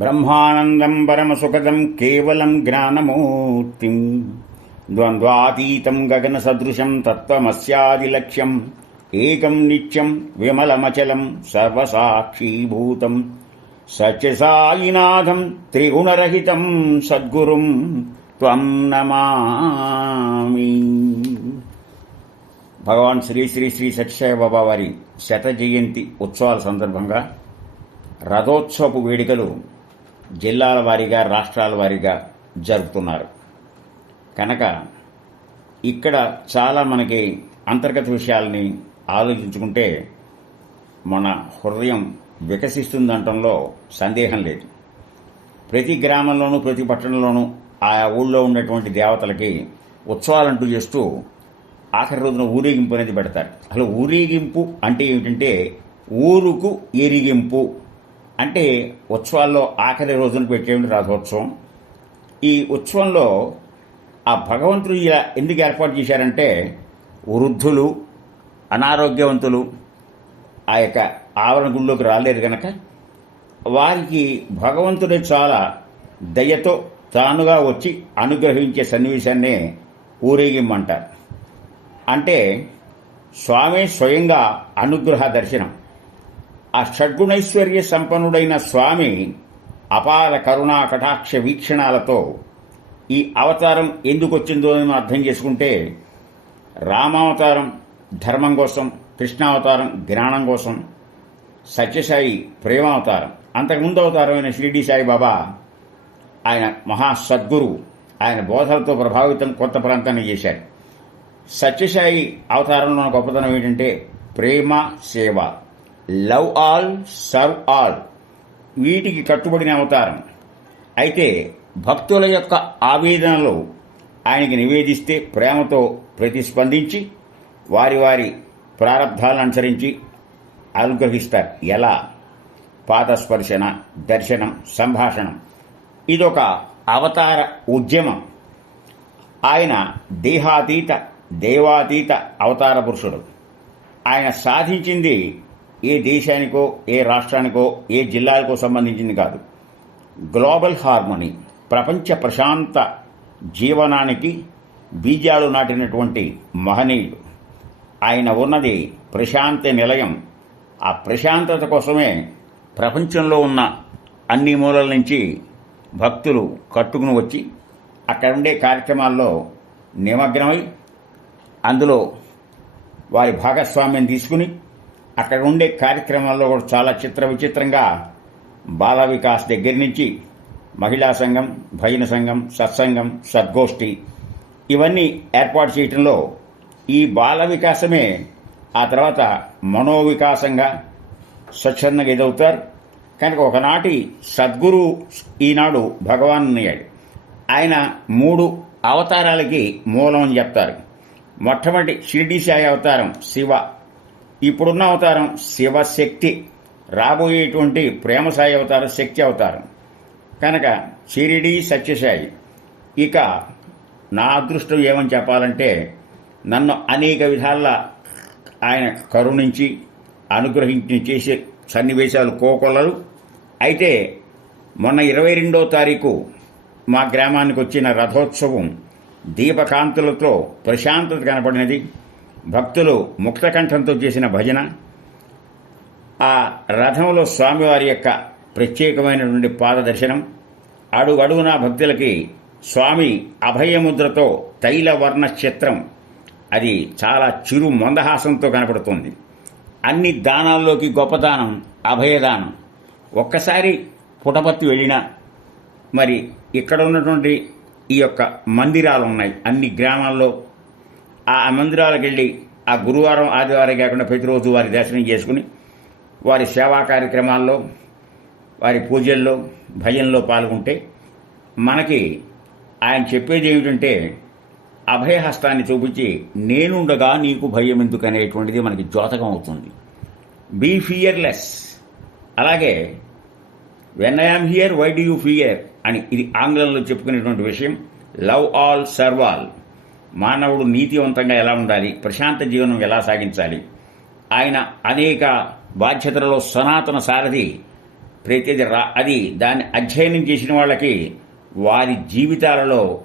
బ్రహ్మానందం పరమసుఖదం కేవలం జ్ఞానమూర్తిం. ద్వంద్వాతీతం గగన సదృశం తత్వమస్యాదిలక్ష్యం. ఏకం నిత్యం విమలమచలం సర్వసాక్షీభూతం. సచసాయినాథం త్రిగుణరహితం సద్గురుం త్వం నమామి. భగవాన్ శ్రీ శ్రీ శ్రీ సత్యసాయి బాబా వారి శత జయంతి ఉత్సవాల సందర్భంగా రథోత్సవపు వేడుకలు జిల్లాల వారీగా రాష్ట్రాల వారీగా జరుపుతున్నారు. కనుక ఇక్కడ చాలా మనకి అంతర్గత విషయాల్ని ఆలోచించుకుంటే మన హృదయం వికసిస్తుందంటంలో సందేహం లేదు. ప్రతి గ్రామంలోనూ ప్రతి పట్టణంలోనూ ఆయా ఊళ్ళో ఉన్నటువంటి దేవతలకి ఉత్సవాలంటూ చేస్తూ ఆఖరి రోజున ఊరేగింపు అనేది పెడతారు. అసలు ఊరేగింపు అంటే ఏమిటంటే ఊరుకు ఎరిగింపు అంటే ఉత్సవాల్లో ఆఖరి రోజున పెట్టేటువంటి రథోత్సవం. ఈ ఉత్సవంలో ఆ భగవంతుడు ఇలా ఎందుకు ఏర్పాటు చేశారంటే వృద్ధులు అనారోగ్యవంతులు ఆ యొక్క ఆవరణ గుళ్ళోకి రాలేరు గనక వారికి భగవంతుడే చాలా దయతో తానుగా వచ్చి అనుగ్రహించే సన్నివేశాన్నే ఊరేగిమ్మంటారు అంటే స్వామి స్వయంగా అనుగ్రహ దర్శనం. ఆ షడ్గుణైశ్వర్య సంపన్నుడైన స్వామి అపార కరుణా కటాక్ష వీక్షణాలతో ఈ అవతారం ఎందుకు వచ్చిందో అని అర్థం చేసుకుంటే రామావతారం ధర్మం కోసం కృష్ణావతారం జ్ఞానం కోసం సత్యసాయి ప్రేమావతారం అంతకుముందు అవతారమైన షిరిడి సాయిబాబా ఆయన మహా సద్గురు ఆయన బోధలతో ప్రభావితం కొత్త ప్రాంతాన్ని చేశారు. సత్యసాయి అవతారంలో గొప్పతనం ఏంటంటే ప్రేమ సేవ. Love all serve all. వీటికి కట్టుబడిన అవతారం. అయితే భక్తుల యొక్క ఆవేదనలు ఆయనకి నివేదిస్తే ప్రేమతో ప్రతిస్పందించి వారి వారి ప్రారంధాలను అనుసరించి అనుగ్రహిస్తారు. ఎలా? పాదస్పర్శన దర్శనం సంభాషణం. ఇదొక అవతార ఉద్యమం. ఆయన దేహాతీత దేవాతీత అవతార పురుషుడు. ఆయన సాధించింది ఏ దేశానికో ఏ రాష్ట్రానికో ఏ జిల్లాలకో సంబంధించింది కాదు. గ్లోబల్ హార్మోనీ ప్రపంచ ప్రశాంత జీవనానికి బీజాలు నాటినటువంటి మహనీయుడు. ఆయన ఉన్నది ప్రశాంత నిలయం. ఆ ప్రశాంతత కోసమే ప్రపంచంలో ఉన్న అన్ని మూలల నుంచి భక్తులు కట్టుకుని వచ్చి అక్కడ ఉండే కార్యక్రమాల్లో నిమగ్నమై అందులో వారి భాగస్వామ్యం తీసుకుని అక్కడ ఉండే కార్యక్రమాల్లో కూడా చాలా చిత్ర విచిత్రంగా బాల వికాస్ దగ్గర నుంచి మహిళా సంఘం భజన సంఘం సత్సంగం సద్గోష్ఠి ఇవన్నీ ఏర్పాటు చేయటంలో ఈ బాల వికాసమే ఆ తర్వాత మనోవికాసంగా స్వచ్ఛందంగా ఎదవుతారు కనుక ఒకనాటి సద్గురు ఈనాడు భగవాన్ అయ్యాడు. ఆయన మూడు అవతారాలకి మూలం అని చెప్తారు. మొట్టమొదటి షిర్డీ సాయి అవతారం శివ ఇప్పుడున్న అవతారం శివశక్తి. రాబోయేటువంటి ప్రేమ సాయి అవతారం శక్తి అవతారం. కనుక షిరిడి సత్యసాయి. ఇక నా అదృష్టం ఏమని చెప్పాలంటే నన్ను అనేక విధాల ఆయన కరుణించి అనుగ్రహించి చేసే సన్నివేశాలు కోకొల్లలు అయితే మొన్న ఇరవై రెండో తారీఖు మా గ్రామానికి వచ్చిన రథోత్సవం దీపకాంతులతో ప్రశాంతత కనపడినది. భక్తులు ముక్తకంఠంతో చేసిన భజన ఆ రథంలో స్వామివారి యొక్క ప్రత్యేకమైనటువంటి పాదదర్శనం అడుగడుగునా భక్తులకి స్వామి అభయముద్రతో తైలవర్ణ చిత్రం అది చాలా చిరు మందహాసంతో కనపడుతుంది. అన్ని దానాల్లోకి గొప్పదానం అభయదానం. ఒక్కసారి పుటపత్తి వెళ్ళినా మరి ఇక్కడ ఉన్నటువంటి ఈ యొక్క మందిరాలు ఉన్నాయి అన్ని గ్రామాల్లో ఆ మందిరాలకు వెళ్ళి ఆ గురువారం ఆదివారం కాకుండా ప్రతిరోజు వారి దర్శనం చేసుకుని వారి సేవా కార్యక్రమాల్లో వారి పూజల్లో భజనలో పాల్గొంటే మనకి ఆయన చెప్పేది ఏమిటంటే అభయహస్తాన్ని చూపించి నేనుండగా నీకు భయం ఎందుకు అనేటువంటిది మనకి జ్యోతకం అవుతుంది. బీ ఫియర్లెస్ అలాగే when I am here why do you fear అని ఇది ఆంగ్లంలో చెప్పుకునేటువంటి విషయం లవ్ ఆల్ సర్వ్ ఆల్ మానవుడు నీతివంతంగా ఎలా ఉండాలి? ప్రశాంత జీవనం ఎలా సాగించాలి? ఆయన అనేక బాధ్యతలలో సనాతన సారథి. ప్రతిది రా అది దాన్ని అధ్యయనం చేసిన వాళ్ళకి వారి జీవితాలలో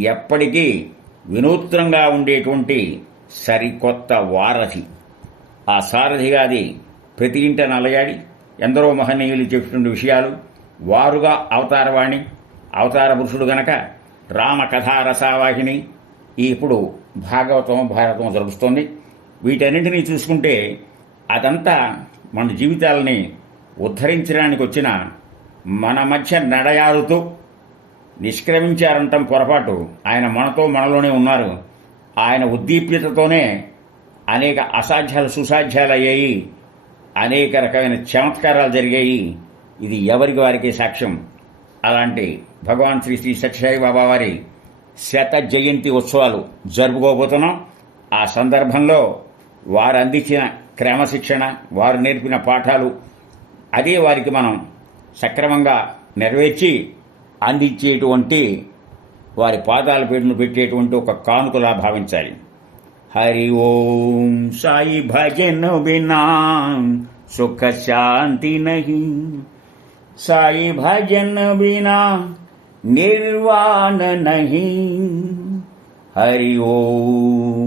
ఎప్పటికీ వినూత్నంగా ఉండేటువంటి సరికొత్త వారధి. ఆ సారథిగా అది ప్రతి ఇంట నలగాడి ఎందరో మహనీయులు చెప్తున్న విషయాలు వారుగా అవతారవాణి అవతార పురుషుడు గనక రామ కథా ఇప్పుడు భాగవతం భారతం జరుగుతోంది వీటన్నింటినీ చూసుకుంటే అదంతా మన జీవితాలని ఉద్ధరించడానికి వచ్చిన మన మధ్య నడయారుతూ నిష్క్రమించారంటం పొరపాటు. ఆయన మనతో మనలోనే ఉన్నారు. ఆయన ఉద్దీప్యతతోనే అనేక అసాధ్యాలు సుసాధ్యాలు అయ్యాయి. అనేక రకమైన చమత్కారాలు జరిగాయి. ఇది ఎవరికి వారికి సాక్ష్యం? అలాంటి భగవాన్ శ్రీ శ్రీ సత్యసాయి బాబా వారి శత జయంతి ఉత్సవాలు జరుపుకోబోతున్నాం. ఆ సందర్భంలో వారు అందించిన క్రమశిక్షణ వారు నేర్పిన పాఠాలు అదే వారికి మనం సక్రమంగా నెరవేర్చి అందించేటువంటి వారి పాదాల పేరును పెట్టేటువంటి ఒక కానుకలా భావించాలి. హరి ఓం సాయి భజన్ బినా సుఖ శాంతి నహి. సాయి భజన్ బినా నిర్వాణ నహి హరి ఓం